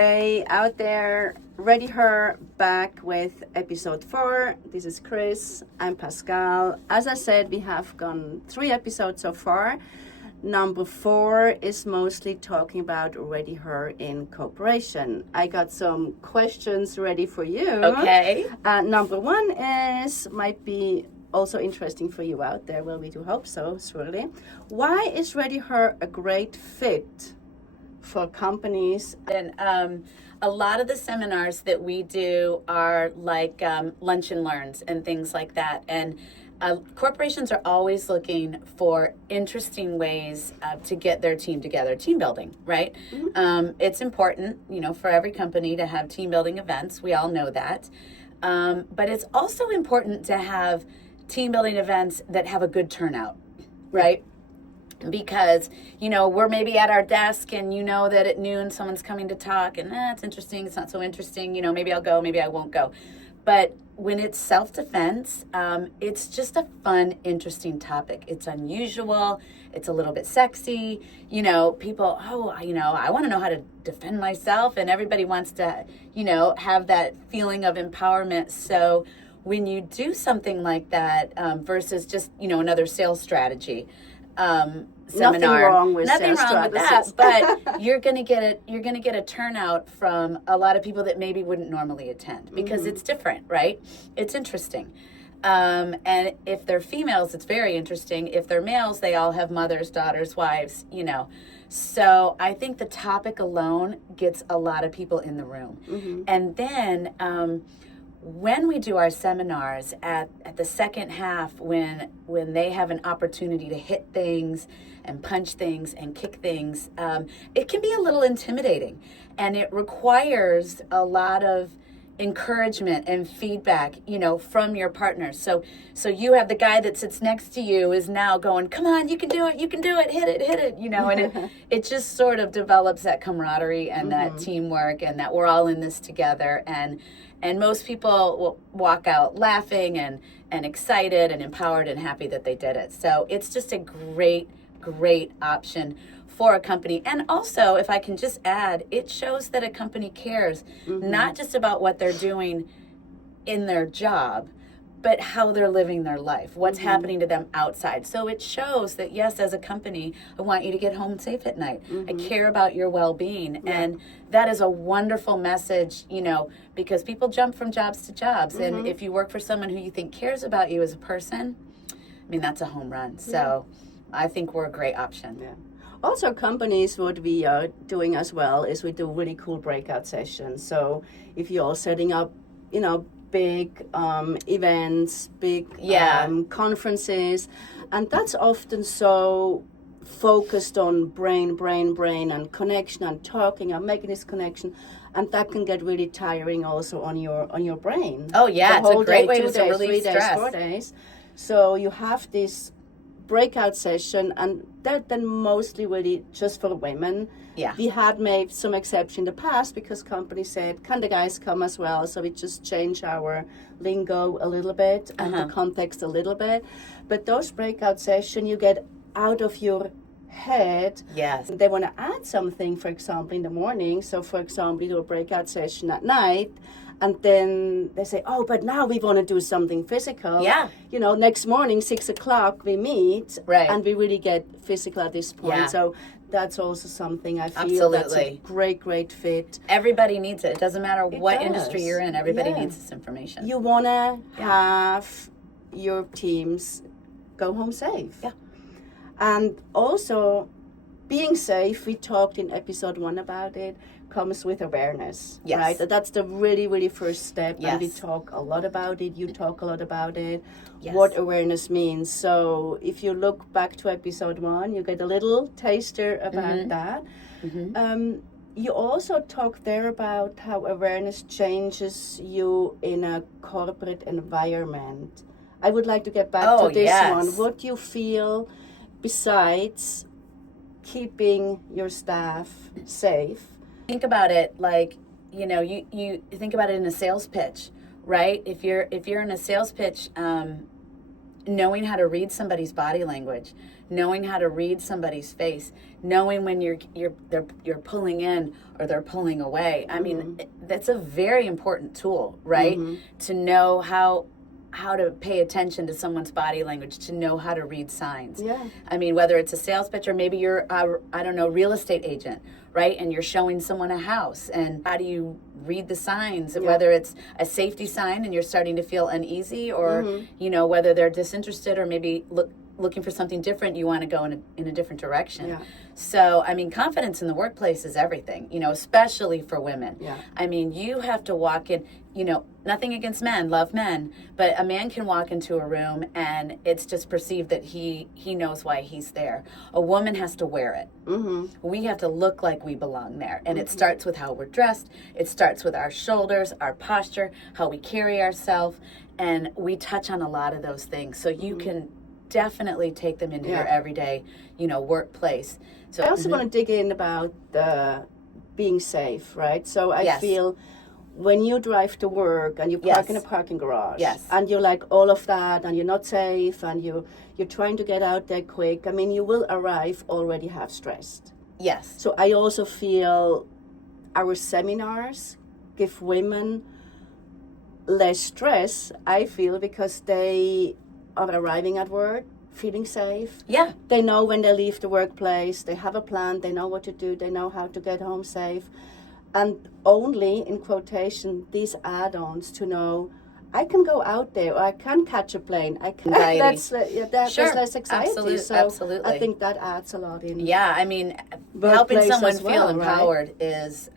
Hey, out there, ReadyHer back with episode 4. This is Kris. I'm Pascal. As I said, we have gone 3 episodes so far. Number 4 is mostly talking about ReadyHer in cooperation. I got some questions ready for you. Okay. Number 1 might be also interesting for you out there. Well, we do hope so, surely. Why is ReadyHer a great fit for companies? And a lot of the seminars that we do are like lunch and learns and things like that. And corporations are always looking for interesting ways to get their team together, team building, right? Mm-hmm. It's important, for every company to have team building events. We all know that. But it's also important to have team building events that have a good turnout, right? Because, we're maybe at our desk and that at noon someone's coming to talk and it's interesting, it's not so interesting, maybe I'll go, maybe I won't go. But when it's self-defense, it's just a fun, interesting topic. It's unusual, it's a little bit sexy, people, I want to know how to defend myself, and everybody wants to, have that feeling of empowerment. So when you do something like that versus just, another sales strategy, seminar. Nothing wrong with that, but you're gonna get a turnout from a lot of people that maybe wouldn't normally attend because it's different, right? It's interesting. And if they're females, it's very interesting. If they're males, they all have mothers, daughters, wives, So I think the topic alone gets a lot of people in the room. Mm-hmm. And then when we do our seminars at the second half, when they have an opportunity to hit things and punch things and kick things, it can be a little intimidating, and it requires a lot of encouragement and feedback, from your partners. So you have the guy that sits next to you is now going, come on, you can do it, hit it, and it just sort of develops that camaraderie and that teamwork, and that we're all in this together. And most people will walk out laughing and excited and empowered and happy that they did it. So it's just a great option for a company. And also, if I can just add, it shows that a company cares, not just about what they're doing in their job, but how they're living their life, what's happening to them outside. So it shows that, yes, as a company, I want you to get home safe at night. I care about your well-being. Yeah. And that is a wonderful message, because people jump from jobs to jobs. And if you work for someone who you think cares about you as a person, that's a home run. So I think we're a great option. Yeah. Also, companies, what we are doing as well is we do really cool breakout sessions. So if you're setting up, big events, big conferences, and that's often so focused on brain and connection and talking and making this connection, and that can get really tiring also on your brain. Oh yeah, it's a great way to relieve 3 days, 4 days. So you have this breakout session, and they're then mostly really just for women. Yeah. We had made some exception in the past because companies said, can the guys come as well? So we just change our lingo a little bit and the context a little bit. But those breakout sessions, you get out of your head. Yes. They want to add something, for example, in the morning. So, for example, you do a breakout session at night, and then they say, oh, but now we want to do something physical. Yeah. Next morning, 6 o'clock, we meet. Right. And we really get physical at this point. Yeah. So that's also something I feel Absolutely. That's a great fit. Everybody needs it. It doesn't matter what industry you're in. Everybody needs this information. You want to have your teams go home safe. Yeah. And also, being safe, we talked in episode 1 about it, comes with awareness, right? That's the really first step, and we talk a lot about it. You talk a lot about it, what awareness means. So if you look back to episode 1, you get a little taster about that. You also talk there about how awareness changes you in a corporate environment. I would like to get back to this one. What do you feel besides keeping your staff safe? Think about it like, you think about it in a sales pitch, right? If you're in a sales pitch, knowing how to read somebody's body language, knowing how to read somebody's face, knowing when you're pulling in or they're pulling away. I mean, that's a very important tool, right? To know how to pay attention to someone's body language, to know how to read signs. Yeah. I mean, whether it's a sales pitch or maybe you're a real estate agent, right? And you're showing someone a house, and how do you read the signs? Yeah. Whether it's a safety sign and you're starting to feel uneasy, or whether they're disinterested or maybe looking for something different, you want to go in a different direction. Yeah. So, I mean, confidence in the workplace is everything, especially for women. Yeah. I mean, you have to walk in, nothing against men, love men, but a man can walk into a room and it's just perceived that he knows why he's there. A woman has to wear it. We have to look like we belong there. And it starts with how we're dressed. It starts with our shoulders, our posture, how we carry ourselves. And we touch on a lot of those things. So you can definitely take them into your everyday, workplace. So I also want to dig in about the being safe, right? So I feel when you drive to work and you park in a parking garage, and you're like all of that, and you're not safe, and you're trying to get out there quick, I mean, you will arrive already half stressed. Yes. So I also feel our seminars give women less stress, I feel, because they are arriving at work feeling safe. Yeah. They know when they leave the workplace, they have a plan, they know what to do, they know how to get home safe. And only, in quotation, these add-ons to know, I can go out there, or I can catch a plane. I can. That's less anxiety. Absolutely. I think that adds a lot in. Yeah, I mean, helping someone feel empowered is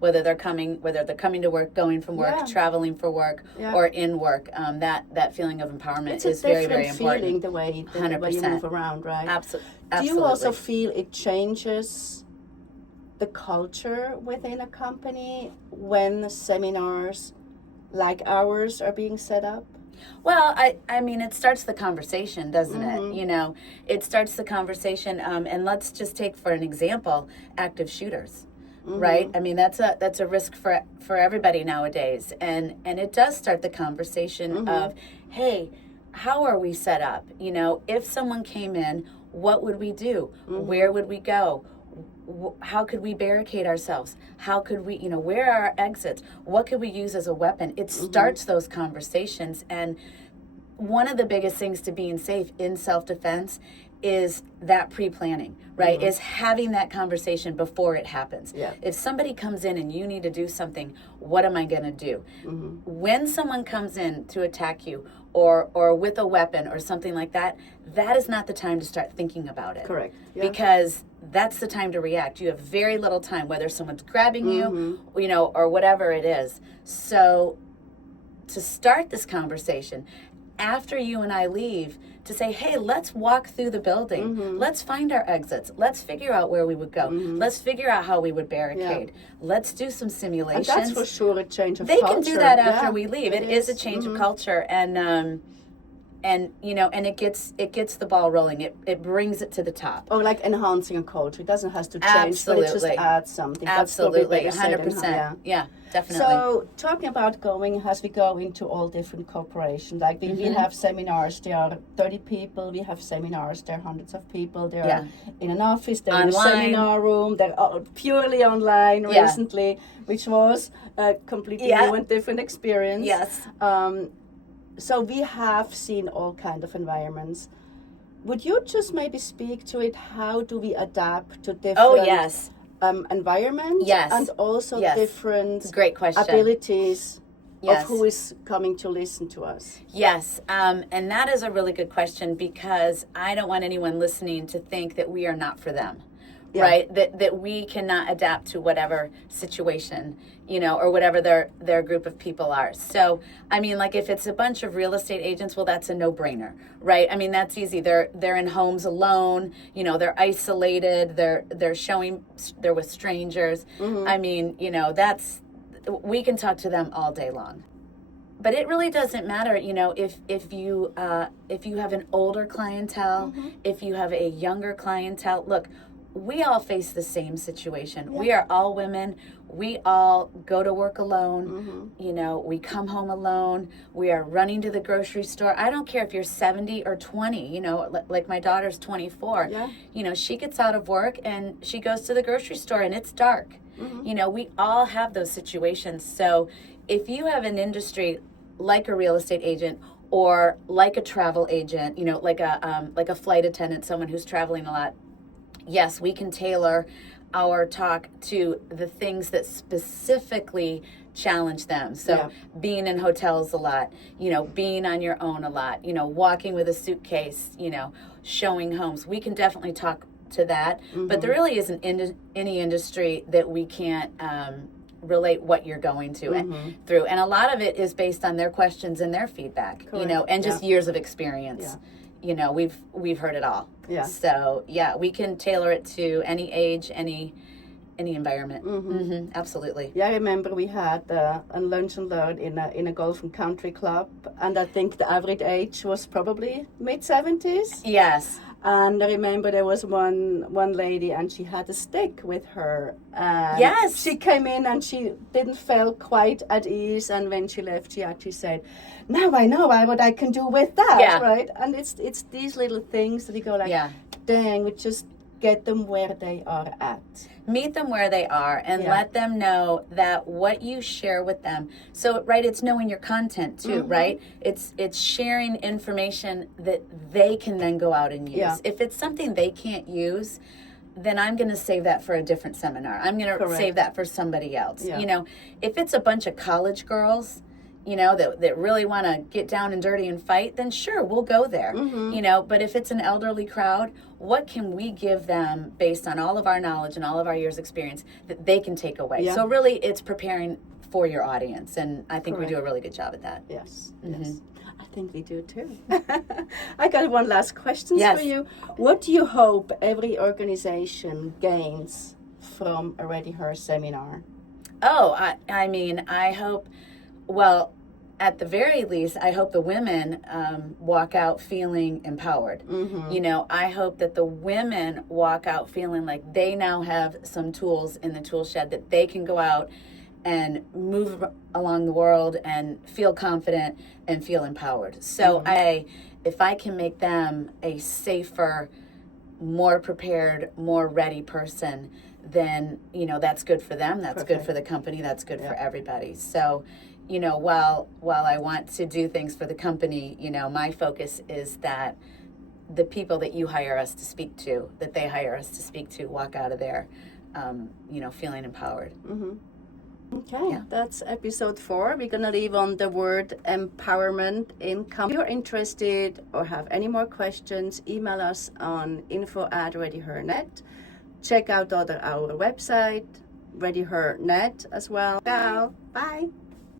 whether they're coming to work, going from work, traveling for work, or in work. That feeling of empowerment is very, very important. It's a different feeling the way you move around, right? Absolutely. Do you also feel it changes the culture within a company when seminars like ours are being set up? Well, I mean, it starts the conversation, doesn't it? It starts the conversation. And let's just take, for an example, active shooters. Right? I mean, that's a risk for everybody nowadays. And it does start the conversation of, hey, how are we set up? If someone came in, what would we do? Where would we go? How could we barricade ourselves? How could we, where are our exits? What could we use as a weapon? It starts those conversations. And one of the biggest things to being safe in self-defense is that pre-planning, right? Is having that conversation before it happens. Yeah. If somebody comes in and you need to do something, what am I going to do? When someone comes in to attack you or with a weapon or something like that, that is not the time to start thinking about it. Correct. Yeah. Because that's the time to react. You have very little time, whether someone's grabbing you, or whatever it is. So to start this conversation, after you and I leave, to say, hey, let's walk through the building. Let's find our exits. Let's figure out where we would go. Let's figure out how we would barricade. Let's do some simulations. And that's for sure a change of culture. They can do that after we leave. It is a change of culture. And it gets the ball rolling. It brings it to the top. Or like enhancing a culture. It doesn't have to change, but it just adds something. Absolutely, 100%. Yeah, definitely. So talking about going, as we go into all different corporations, like we have seminars, there are 30 people, we have seminars, there are hundreds of people, they are in an office, they're in a seminar room, they're purely online recently, which was a completely new and different experience. Yes. So we have seen all kinds of environments. Would you just maybe speak to it? How do we adapt to different environments? Yes. And also different great question. Abilities of who is coming to listen to us? Yes. And that is a really good question, because I don't want anyone listening to think that we are not for them. Yeah. Right? That we cannot adapt to whatever situation, or whatever their group of people are. So, I mean, like if it's a bunch of real estate agents, well, that's a no-brainer, right? I mean, that's easy. They're in homes alone, they're isolated, they're with strangers. I mean, we can talk to them all day long. But it really doesn't matter, if you have an older clientele, if you have a younger clientele. Look, we all face the same situation. Yeah. We are all women. we all go to work alone. We come home alone. We are running to the grocery store. I don't care if you're 70 or 20, like my daughter's 24. Yeah. She gets out of work and she goes to the grocery store and it's dark. We all have those situations. So if you have an industry like a real estate agent or like a travel agent, like a flight attendant, someone who's traveling a lot, yes, we can tailor our talk to the things that specifically challenge them. So being in hotels a lot, being on your own a lot, walking with a suitcase, showing homes. We can definitely talk to that, but there really isn't any industry that we can't relate what you're going to through. And a lot of it is based on their questions and their feedback, and just years of experience. We've heard it all. Yeah. So we can tailor it to any age, any environment. Absolutely. Yeah, I remember we had a lunch and learn in a golf and country club, and I think the average age was probably mid-70s. Yes. And I remember there was one lady, and she had a stick with her. Yes. She came in and she didn't feel quite at ease, and when she left, she actually said, "Now I know what I can do with that." Right? And it's these little things that you go like, dang, we just get them where they are at. Meet them where they are and let them know that what you share with them. So, it's knowing your content too, right? It's sharing information that they can then go out and use. Yeah. If it's something they can't use, then I'm going to save that for a different seminar. I'm going to save that for somebody else. Yeah. If it's a bunch of college girls, that really want to get down and dirty and fight, then sure, we'll go there. But if it's an elderly crowd, what can we give them based on all of our knowledge and all of our years experience that they can take away? Yeah. So really, it's preparing for your audience, and I think we do a really good job at that. Yes, yes. I think we do too. I got one last question for you. What do you hope every organization gains from a ReadyHer seminar? Oh, I hope, well, at the very least, I hope the women walk out feeling empowered. I hope that the women walk out feeling like they now have some tools in the tool shed that they can go out and move along the world and feel confident and feel empowered. So if I can make them a safer, more prepared, more ready person, then, that's good for them. That's good for the company. That's good for everybody. So, while I want to do things for the company, my focus is that the people that you hire us to speak to, that they hire us to speak to, walk out of there, feeling empowered. Okay, that's episode 4. We're going to leave on the word empowerment in commute. If you're interested or have any more questions, email us on info@ReadyHer.net. Check out our website, ReadyHer.net as well. Ciao. Bye.